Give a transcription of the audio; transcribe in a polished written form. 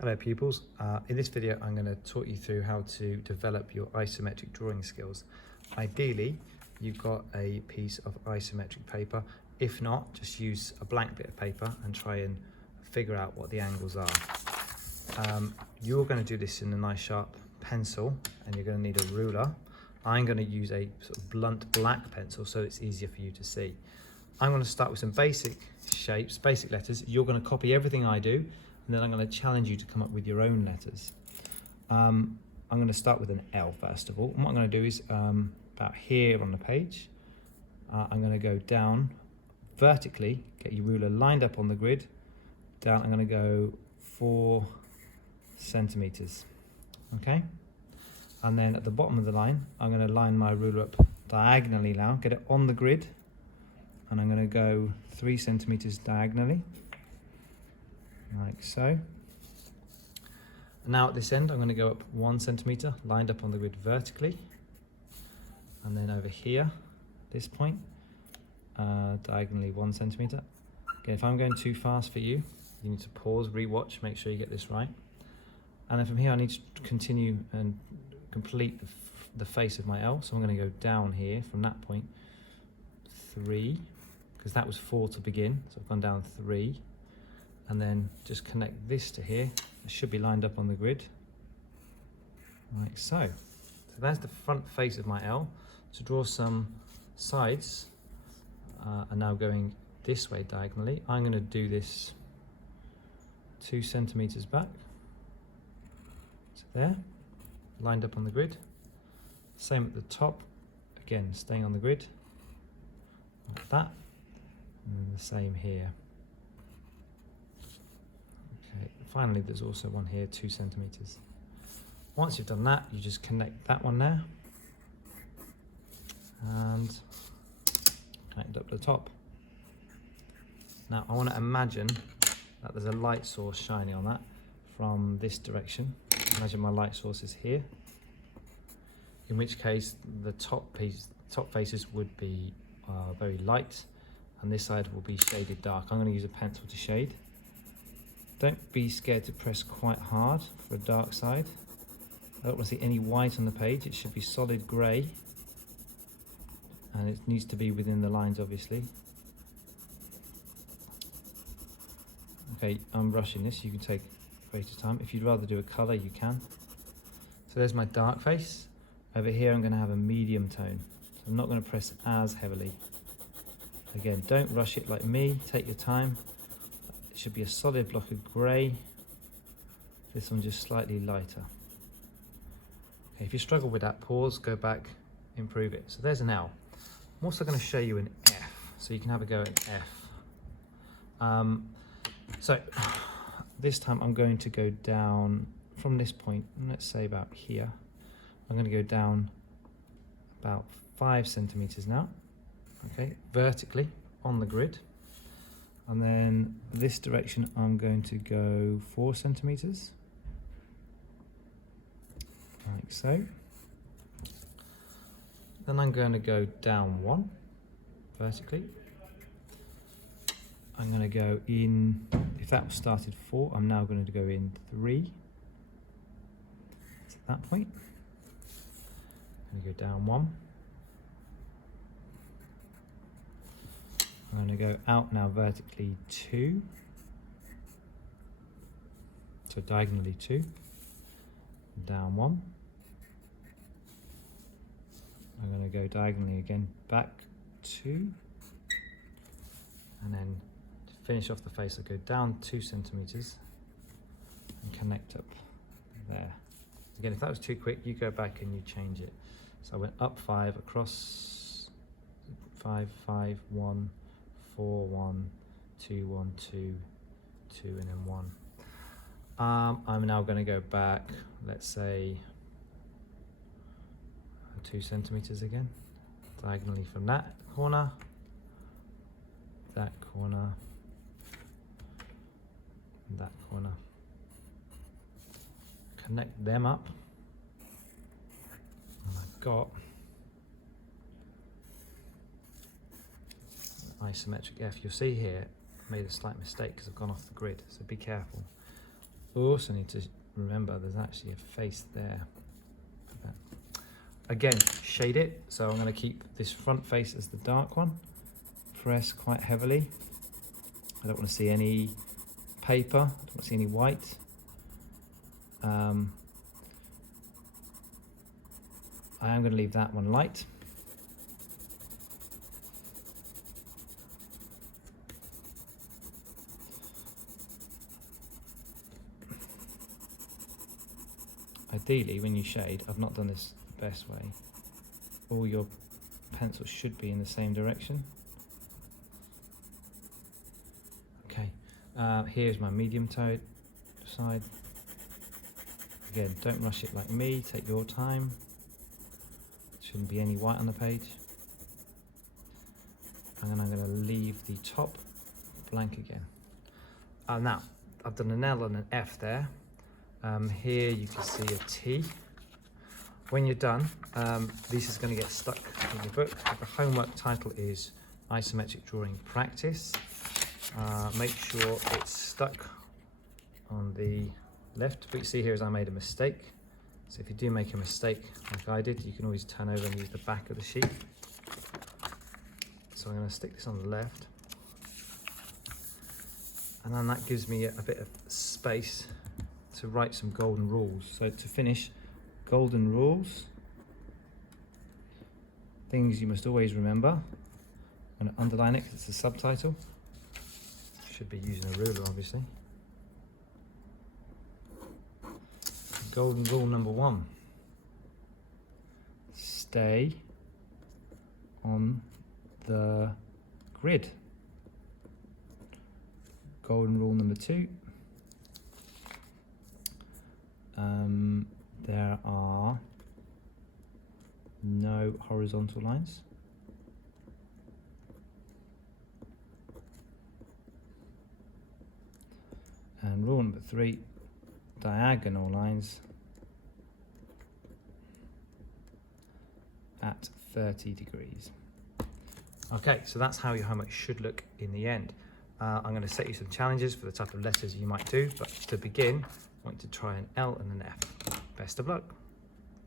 Hello pupils, in this video I'm going to talk you through how to develop your isometric drawing skills. Ideally you've got a piece of isometric paper. If not, just use a blank bit of paper and try and figure out what the angles are. You're going to do this in a nice sharp pencil and you're going to need a ruler. I'm going to use a sort of blunt black pencil so it's easier for you to see. I'm going to start with some basic shapes, basic letters. You're going to copy everything I do, and then I'm going to challenge you to come up with your own letters. I'm going to start with an L first of all. And what I'm going to do is about here on the page, I'm going to go down vertically, get your ruler lined up on the grid. Down, I'm going to go 4 centimeters. Okay? And then at the bottom of the line, I'm going to line my ruler up diagonally now, get it on the grid. And I'm going to go 3 centimeters diagonally, like so. And now at this end, I'm going to go up 1 centimeter, lined up on the grid vertically. And then over here, this point, diagonally 1 centimeter. Again, if I'm going too fast for you, you need to pause, rewatch, make sure you get this right. And then from here, I need to continue and complete the face of my L. So I'm going to go down here from that point, 3, because that was 4 to begin. So I've gone down 3. And then just connect this to here. It should be lined up on the grid, like so. So that's the front face of my L. To draw some sides are now going this way diagonally. I'm going to do this 2 centimeters back. So there, lined up on the grid. Same at the top, again staying on the grid, like that. And then the same here. Okay, finally there's also one here, 2 centimeters. Once you've done that, you just connect that one there and connect up the top. Now I want to imagine that there's a light source shining on that from this direction. Imagine my light source is here, in which case the top faces would be very light and this side will be shaded dark. I'm going to use a pencil to shade. Don't be scared to press quite hard for a dark side. I don't want to see any white on the page. It should be solid grey and it needs to be within the lines, obviously. Okay, I'm rushing this. You can take greater time. If you'd rather do a colour, you can. So there's my dark face. Over here I'm going to have a medium tone. So I'm not going to press as heavily. Again, don't rush it like me. Take your time. It should be a solid block of grey. This one just slightly lighter. Okay, if you struggle with that, pause, go back, improve it. So there's an L. I'm also going to show you an F, so you can have a go at F. So this time I'm going to go down from this point, let's say about here. I'm going to go down about 5 centimeters now, okay, vertically on the grid. And then this direction I'm going to go 4 centimeters, like so. Then I'm going to go down 1 vertically. I'm going to go in, if that started 4, I'm now going to go in 3. That's at that point. I'm going to go down 1. I'm going to go out now vertically 2. So diagonally 2. Down 1. I'm going to go diagonally again back 2. And then to finish off the face, I'll go down 2 centimeters and connect up there. Again, if that was too quick, you go back and you change it. So I went up 5, across 5, 5, 1, 4, 1, 2, 1, 2, 2, and then 1. I'm now going to go back, let's say 2 centimeters again, diagonally from that corner, and that corner. Connect them up, and I've got an isometric F. You'll see here I made a slight mistake because I've gone off the grid, so be careful. Also need to remember there's actually a face there. Again, shade it. So I'm going to keep this front face as the dark one. Press quite heavily. I don't want to see any paper. I don't want to see any white. I am going to leave that one light. Ideally, when you shade, I've not done this the best way, all your pencils should be in the same direction. Okay, here's my medium tone side. Again, don't rush it like me, take your time. Shouldn't be any white on the page. And then I'm going to leave the top blank again. Now, I've done an L and an F there. Here you can see a T. When you're done, this is going to get stuck in your book. The homework title is Isometric Drawing Practice. Make sure it's stuck on the left. What you see here is I made a mistake. So if you do make a mistake like I did, you can always turn over and use the back of the sheet. So I'm going to stick this on the left. And then that gives me a bit of space to write some golden rules. So to finish, golden rules, things you must always remember. I'm going to underline it because it's a subtitle. Should be using a ruler, obviously. Golden rule number 1. Stay on the grid. Golden rule number 2. There are no horizontal lines. And rule number 3, diagonal lines at 30 degrees. Okay, so that's how your homework should look in the end. I'm going to set you some challenges for the type of letters you might do, but to begin, I want to try an L and an F. Best of luck.